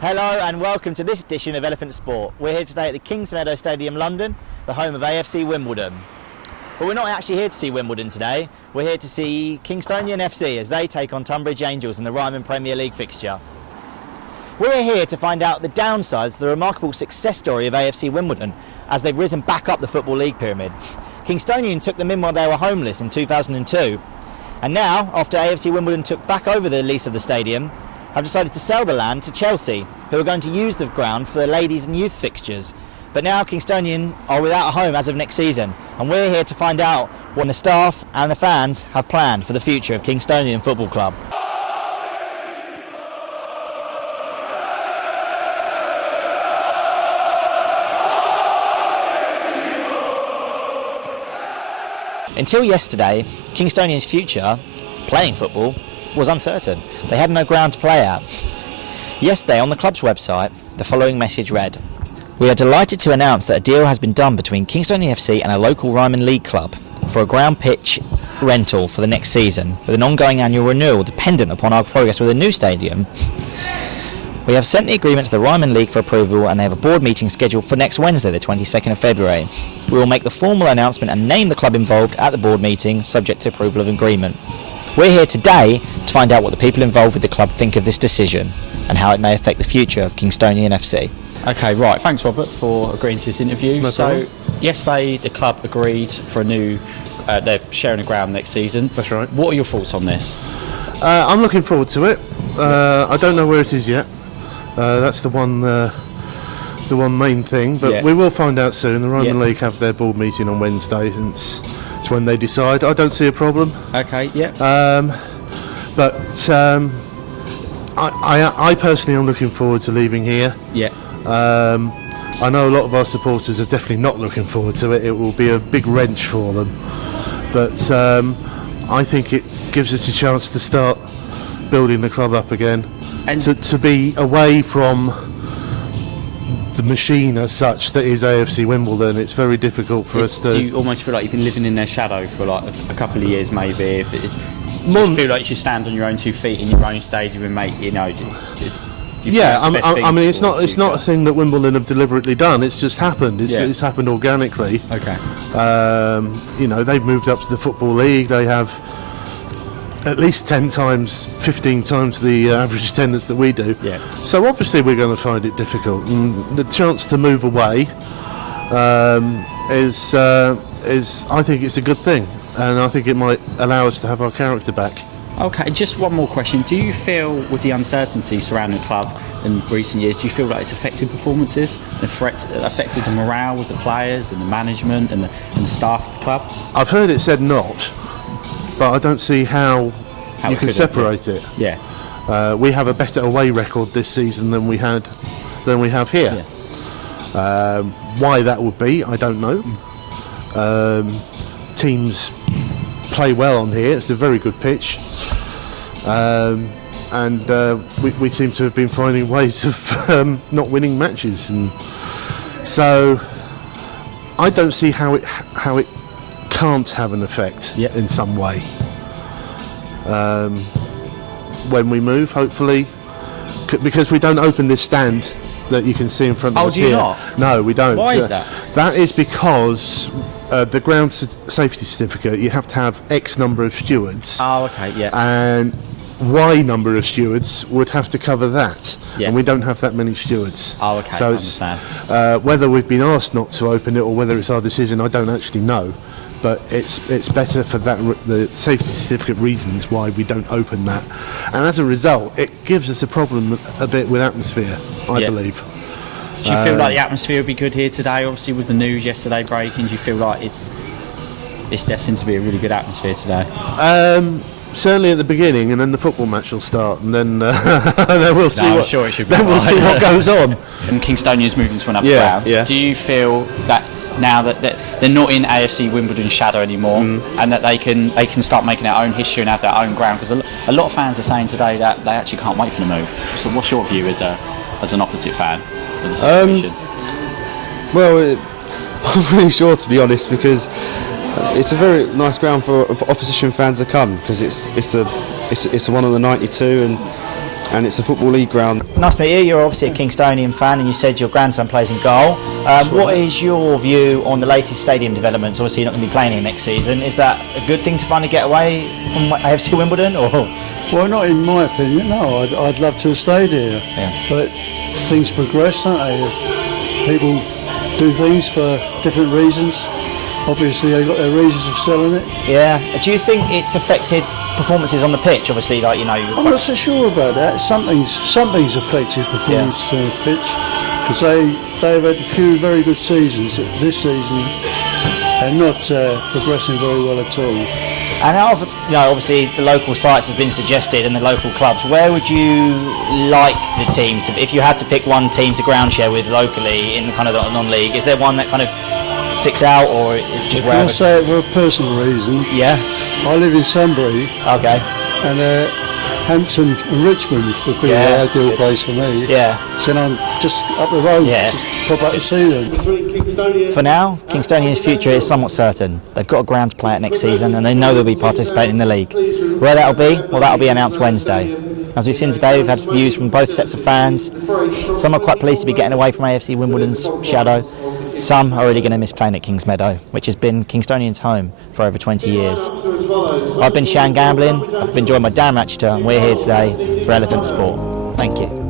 Hello and welcome to this edition of Elephant Sport. We're here today at the Kingsmeadow Stadium, London, the home of AFC Wimbledon. But we're not actually here to see Wimbledon today. We're here to see Kingstonian FC as they take on Tunbridge Angels in the Ryman Premier League fixture. We're here to find out the downsides to the remarkable success story of AFC Wimbledon as they've risen back up the Football League pyramid. Kingstonian took them in while they were homeless in 2002. And now, after AFC Wimbledon took back over the lease of the stadium, have decided to sell the land to Chelsea, who are going to use the ground for their ladies and youth fixtures. But now Kingstonian are without a home as of next season, and we're here to find out what the staff and the fans have planned for the future of Kingstonian Football Club. Until yesterday, Kingstonian's future, playing football, was uncertain. They had no ground to play at. Yesterday on the club's website, the following message read: "We are delighted to announce that a deal has been done between Kingstonian FC and a local Ryman League club for a ground pitch rental for the next season, with an ongoing annual renewal dependent upon our progress with a new stadium. We have sent the agreement to the Ryman League for approval and they have a board meeting scheduled for next Wednesday, the 22nd of February. We will make the formal announcement and name the club involved at the board meeting, subject to approval of agreement." We're here today to find out what the people involved with the club think of this decision and how it may affect the future of Kingstonian FC. Okay, right. Thanks, Robert, for agreeing to this interview. No problem. Yesterday the club agreed for a new. They're sharing a ground next season. That's right. What are your thoughts on this? I'm looking forward to it. I don't know where it is yet. That's the one main thing. But Yeah. we will find out soon. The Ryman Yeah. League have their board meeting on Wednesday, and it's when they decide. I don't see a problem. Okay, yeah. I personally am looking forward to leaving here. Yeah. I know a lot of our supporters are definitely not looking forward to it. It will be a big wrench for them. But I think it gives us a chance to start building the club up again. And To be away from the machine as such that is AFC Wimbledon, it's very difficult for us to... Do you almost feel like you've been living in their shadow for like a couple of years, maybe? If it's, Mon- you feel like you should stand on your own 2 feet in your own stadium and make, you know... Yeah, I mean, it's not a thing that Wimbledon have deliberately done. It's just happened. It's happened organically. Okay. You know, they've moved up to the Football League. They have at least 10 times, 15 times the average attendance that we do. Yeah. So obviously we're going to find it difficult. And the chance to move away is I think it's a good thing, and I think it might allow us to have our character back. Okay, just one more question. Do you feel, with the uncertainty surrounding the club in recent years, do you feel like it's affected performances, affected the morale with the players and the management and the staff of the club? I've heard it said not, but I don't see how you can separate it. Yeah. We have a better away record this season than we have here. Yeah. Why that would be, I don't know. Teams play well on here. It's a very good pitch, and we seem to have been finding ways of not winning matches, and so I don't see how it can't have an effect in some way. When we move, hopefully, because we don't open this stand that you can see in front of us here. Oh, do you not? No, we don't. Why is that? That is because the ground safety certificate, you have to have X number of stewards. Oh, okay, yeah. And Y number of stewards would have to cover that. Yeah. And we don't have that many stewards. Oh, okay, so I it's, understand. whether we've been asked not to open it or whether it's our decision, I don't actually know. But it's better for that the safety certificate reasons why we don't open that, and as a result, it gives us a problem a bit with atmosphere, I believe. Do you feel like the atmosphere will be good here today? Obviously, with the news yesterday breaking, do you feel like it's destined to be a really good atmosphere today? Certainly at the beginning, and then the football match will start, and then we'll see. I'm sure it should be. Then we'll see what goes on. And Kingstonian's moving to another ground. Yeah. Do you feel that now that they're not in AFC Wimbledon's shadow anymore, and that they can start making their own history and have their own ground? Because a lot of fans are saying today that they actually can't wait for the move. So, what's your view as an opposite fan of the situation? Well, I'm not really sure, to be honest, because it's a very nice ground for opposition fans to come, because it's a it's one of the 92, and it's a Football League ground. Nice to meet you. You're obviously a Kingstonian fan, and you said your grandson plays in goal. What is your view on the latest stadium developments? Obviously, you're not going to be playing here next season. Is that a good thing to finally get away from AFC Wimbledon, or? Well, not in my opinion. No, I'd love to have stayed here. Yeah. But things progress, don't they? People do things for different reasons. Obviously, they've got their reasons of selling it. Yeah. Do you think it's affected performances on the pitch? Obviously, like, you know. I'm not so sure about that. Something's affected performances on the pitch, because they've had a few very good seasons. This season, they're not progressing very well at all. And out of, obviously the local sites has been suggested and the local clubs, where would you like the team to, if you had to pick one team to ground share with locally in kind of the non-league, is there one that kind of sticks out, or just Can wherever? I say it for a personal reason? Yeah. I live in Sunbury, Okay. and Hampton and Richmond would be Yeah. the ideal place for me. Yeah. So I'm just up the road, Yeah. just pop up and see them. For now, Kingstonian's future is somewhat certain. They've got a ground to play at next season, and they know they'll be participating in the league. Where that'll be, well, that'll be announced Wednesday. As we've seen today, we've had views from both sets of fans. Some are quite pleased to be getting away from AFC Wimbledon's shadow. Some are really going to miss playing at Kingsmeadow, which has been Kingstonian's home for over 20 years. I've been Shan Gambling, I've been joined by Dan Racheter, and we're here today for Elephant Sport. Thank you.